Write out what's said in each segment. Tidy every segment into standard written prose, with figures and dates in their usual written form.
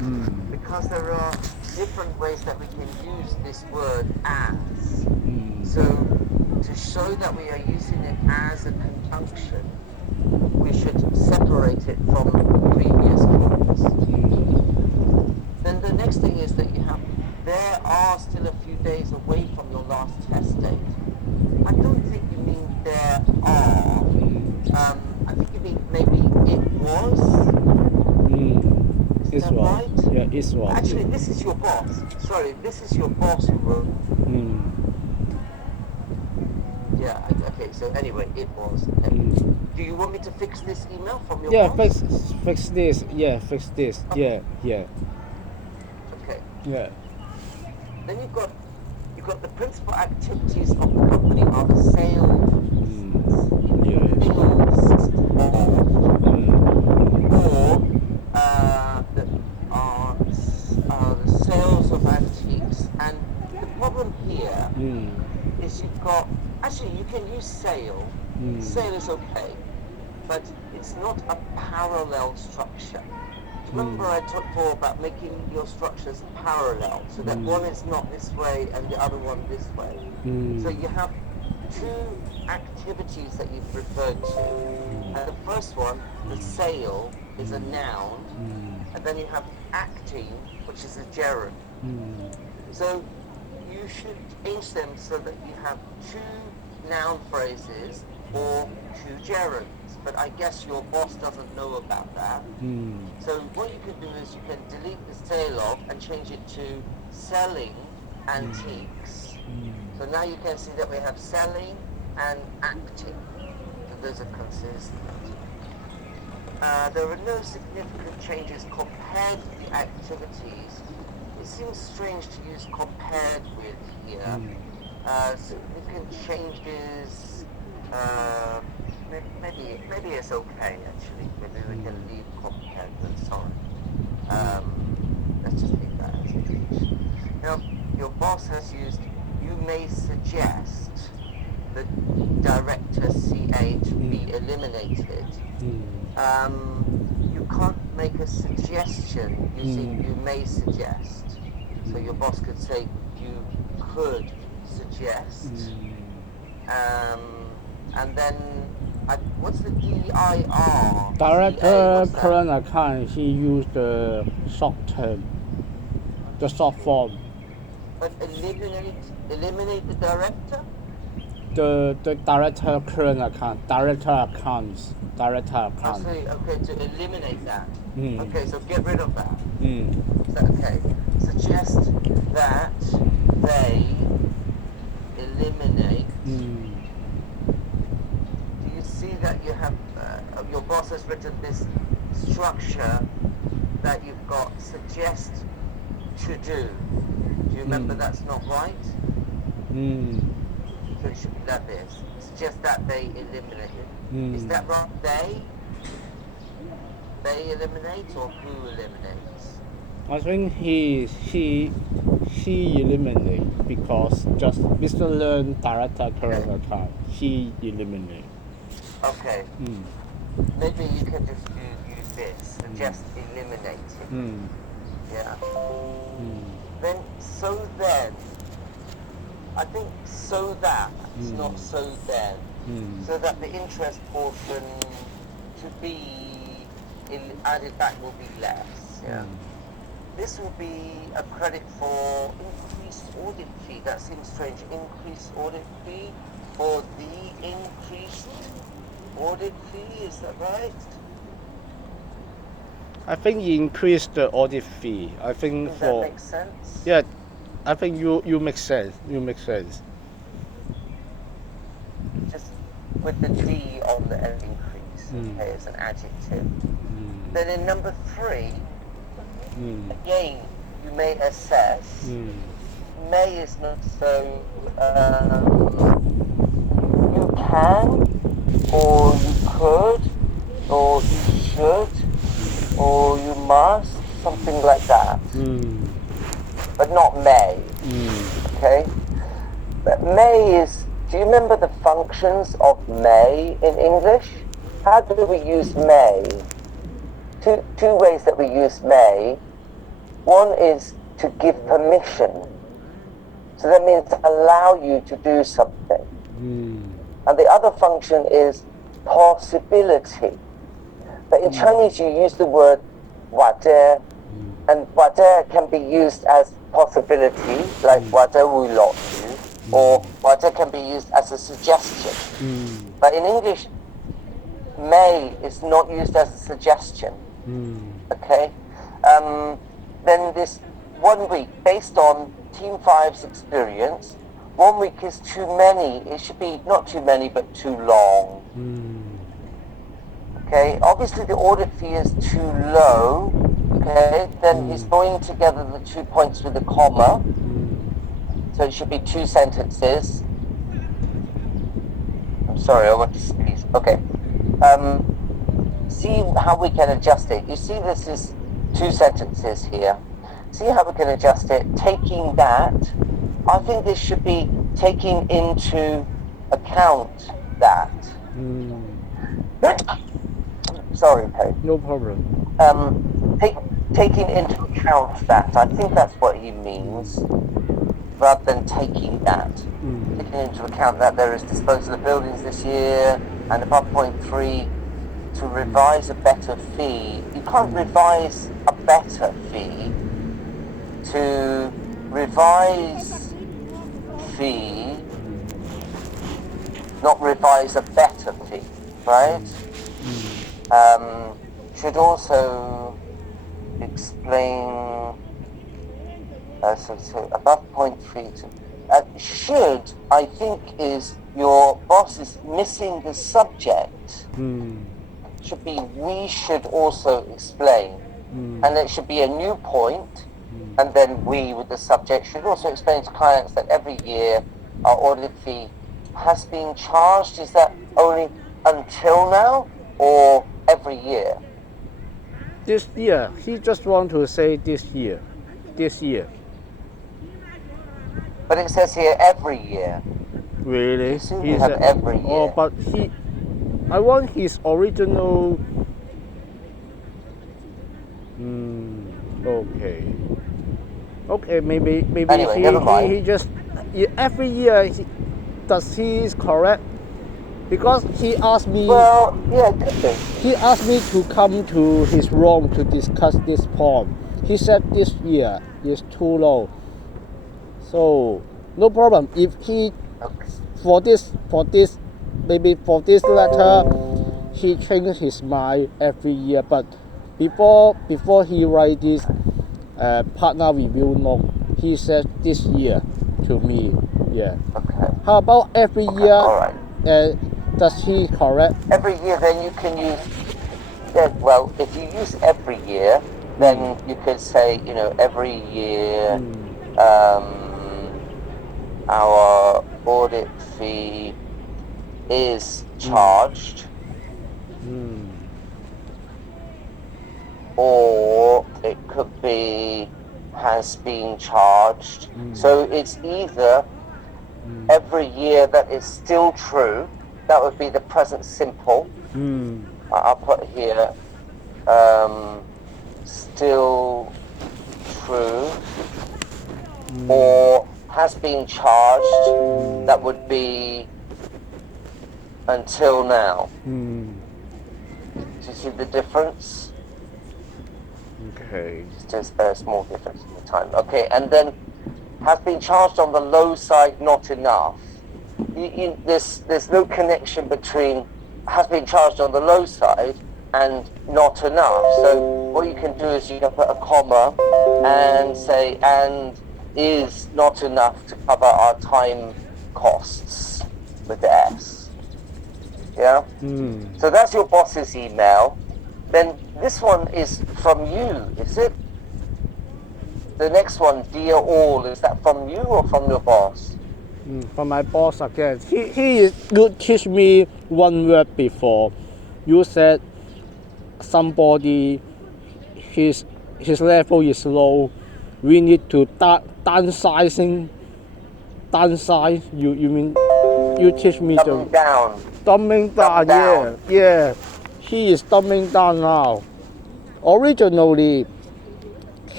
because there are different ways that we can use this word as. So to show that we are using it as a conjunction, we should separate it from previous clause. Then the next thing is that there are still a few days away from your last test date. I don't think you mean there are. I think you mean maybe it was. Is that right? Yeah, it was. Actually, this is your boss. Sorry, this is your boss who wrote. Yeah, okay, so anyway, it was. Okay. Do you want me to fix this email from your boss? Fix this. Yeah, fix this. Okay. Yeah. Okay. Yeah. Then you've got the principal activities of the company are the sales, the sales of antiques. And the problem here is you've got, actually you can use sale. Sale is okay, but it's not a parallel structure. Remember I talked before about making your structures parallel, so that one is not this way and the other one this way. So you have two activities that you've referred to. And the first one, the sale, is a noun, and then you have acting, which is a gerund. So you should change them so that you have two noun phrases or two gerunds. But I guess your boss doesn't know about that. So what you can do is you can delete the sale of and change it to selling antiques. So now you can see that we have selling and acting. So those are consistent. There are no significant changes compared to the activities. It seems strange to use compared with here. Significant changes, maybe it's okay actually. Maybe we can leave compared with, sorry. Let's just leave that as it is. Now, your boss has used, you may suggest the director CA to be eliminated. You can't make a suggestion using you may suggest. So your boss could say you could suggest. And then what's the DIR? Director current account, he used the short term, the short form. But eliminate the director? The director current account, director accounts. I see, okay, to eliminate that. Okay, so get rid of that. Is that okay? Suggest that they eliminate. Do you see that you have, your boss has written this structure that you've got suggest to do. Do you remember that's not right? So it should be like this. Suggest that they eliminated. Is that right? They eliminate or who eliminates? I think he eliminate because just Mr. Learn director current account, he eliminate. Okay. Maybe you can just use this, suggest eliminating. Yeah. Then, so then, I think so that, it's not so then. So that the interest portion to be added back will be less. Yeah. This will be a credit for increased audit fee. That seems strange. Increased audit fee for the increased audit fee, is that right? I think he increased the audit fee. I think Does for that make sense? yeah, I think you make sense. You make sense. Just with the D on the increase, okay, as an adjective. Then in number 3, again, you may assess. May is not so. You can, or you could, or you should, or you must, something like that. But not may. Okay? But may is, do you remember the functions of may in English? How do we use may? Two ways that we use may. One is to give permission. So that means allow you to do something. And the other function is possibility. But in Chinese you use the word 或者, and 或者 can be used as possibility, like 或者会落雨, or 或者 can be used as a suggestion. But in English, may is not used as a suggestion. Okay? Then this 1 week, based on Team 5's experience, 1 week is too many. It should be not too many, but too long. Okay? Obviously the audit fee is too low. Okay? Then he's joining together the 2 points with a comma. So it should be 2 sentences. I'm sorry, I want to sneeze. Okay. See how we can adjust it. You see this is 2 sentences here. See how we can adjust it. Taking that, I think this should be taking into account that. Sorry, Pei. No problem. Taking into account that. I think that's what he means, rather than taking that. Taking into account that there is disposal of buildings this year, and above point 3, to revise a better fee. You can't revise a better fee. To revise fee, not revise a better fee, right? Should also explain, so above point 3 to, should, I think, is your boss is missing the subject. Should be, we should also explain. And it should be a new point, and then we with the subject should also explain to clients that every year our audit fee has been charged. Is that only until now or every year? This year, he just want to say this year. But it says here every year. Really? You see, we have every year. Oh, but I want his original. Okay, maybe anyway, he just every year does he is correct, because he asked me. Well, yeah, could be. He asked me to come to his room to discuss this point. He said this year is too low, so no problem. If he for this maybe for this letter he changed his mind every year, but before he write this partner review note, he said this year to me. Yeah. Okay. How about every year? All right. Does he correct? Every year, then you can use. Well, if you use every year, then you could say, every year our audit fee is charged, or it could be has been charged. So it's either every year that is still true. That would be the present simple. I'll put here still true, or has been charged. That would be until now. Do you see the difference? Okay. Just a small difference in the time. Okay, and then has been charged on the low side, not enough. There's no connection between has been charged on the low side and not enough. So what you can do is you can put a comma and say and is not enough to cover our time costs with the S. Yeah? So that's your boss's email. Then this one is from you, is it? The next one, dear all, is that from you or from your boss? From my boss again. He could teach me one word before. You said somebody his level is low. We need to downsize. You mean you teach me Dumbing down. Dumbing down. Yeah. He is dumbing down now. Originally,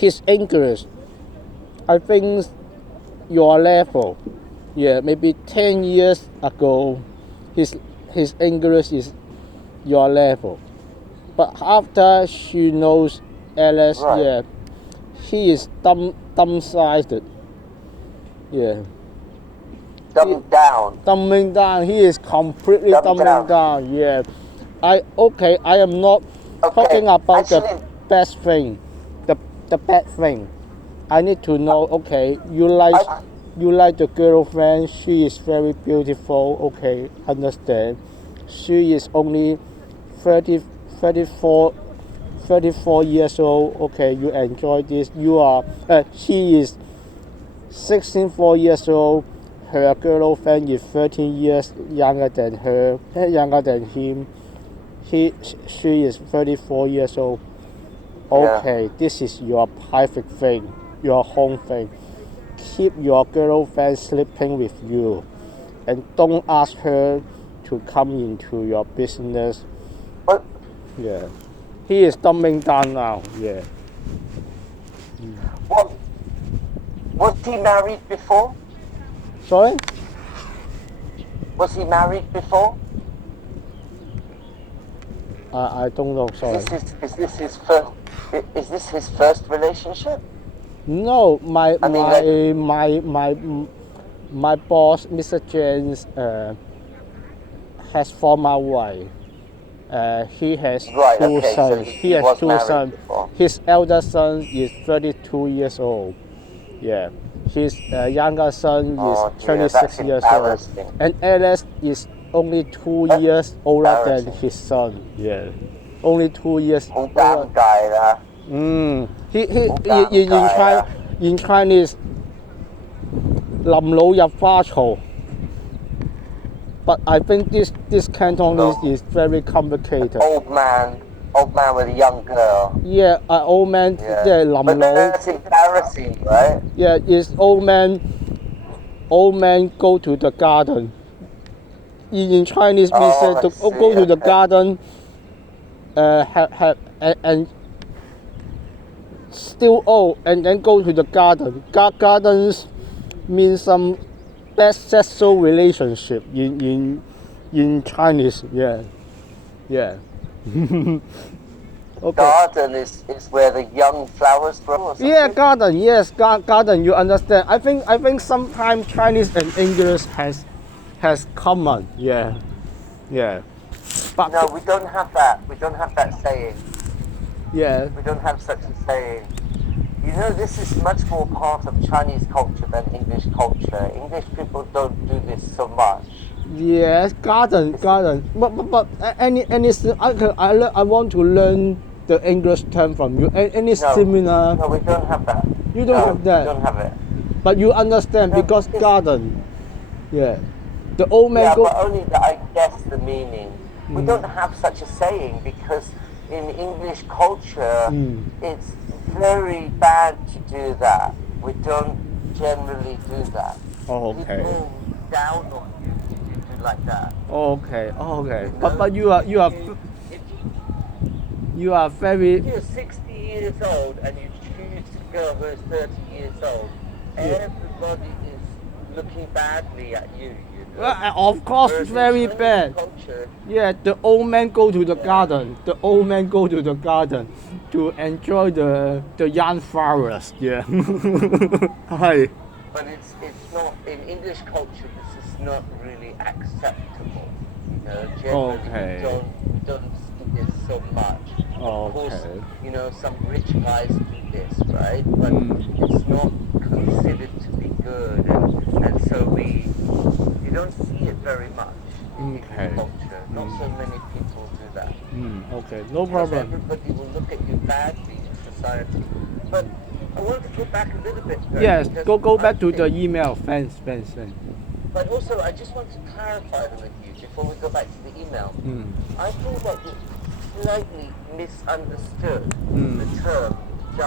his English, I think your level, yeah, maybe 10 years ago, his English is your level. But after she knows Alice, Right. yeah, he is dumb-sided. Yeah. Dumbed down. Dumbing down. He is completely Dumbed dumbing down. Yeah. I am not talking about the Actually, best thing, the bad thing. I need to know. Okay, you like the girlfriend. She is very beautiful. Okay, understand. She is only 30, 34 years old. Okay, you enjoy this. She is 16, 4 years old. Her girlfriend is 13 years younger than him. She is 34 years old. Okay, this is your private thing, your home thing. Keep your girlfriend sleeping with you, and don't ask her to come into your business. But Yeah, he is dumbing down now. Yeah. what was he married before? Sorry? Was he married before? I don't know. Sorry. Is this his first? Is this his first relationship? No, my I mean, my boss, Mr. James, has former wife. He has Right, two okay, so sons. he He has was two married sons. before. His elder son is 32 years old. Yeah. His younger son Oh, is dear, 26 that's years old. embarrassing. And Alice is only 2 years older than his son. Yeah. Only 2 years Hung older. damn guy there. In Chinese, 臨老入花槽. But I think this Cantonese is very complicated. Old man with a young girl. Yeah, old man, Yeah. 即係臨 But 老. that's embarrassing, right? Yeah, is old man go to the garden. In Chinese, we Oh, say I to see, go to the okay. garden. And still old, and then go to the garden. Gardens mean some bad sexual relationship in Chinese. Yeah. Okay. Garden is where the young flowers grow. Or something? Yeah, garden. Yes, garden. You understand? I think sometimes Chinese and English has common. Yeah. But No, we don't have that. We don't have that saying. yeah. We don't have such a saying. You know, this is much more part of Chinese culture than English culture. English people don't do this so much. Yes, garden. But anything. I want to learn the English term from you. Any similar? No, we don't have that. You don't have that. We don't have it. But you understand No, because it's- garden. Yeah. The old man Yeah, go. but only I guess the meaning. We don't have such a saying because in English culture, it's very bad to do that. We don't generally do that. Oh, okay. People down on you if you do like that. Okay. You But know, you are if very. you're 60 years old and you choose a girl who is 30 years old, everybody is looking badly at you. You know? Of course, Whereas it's in very Chinese bad. culture, Yeah, the old man go to the garden. The old man go to the garden to enjoy the young flowers. Yeah. Hi. but it's not in English culture. This is not really acceptable. You know, generally Okay. we don't see this so much. Of course, Okay. you know, some rich guys do this, right? But it's not considered to be good, and so you don't see it very much in Okay. English culture. Not so many people do that. Okay, no Because problem. everybody will look at you badly in society. But I want to go back a little bit. Greg, Yes, because go I back to the think- email. Thanks. But also, I just want to clarify with you before we go back to the email. I think that you slightly misunderstood the term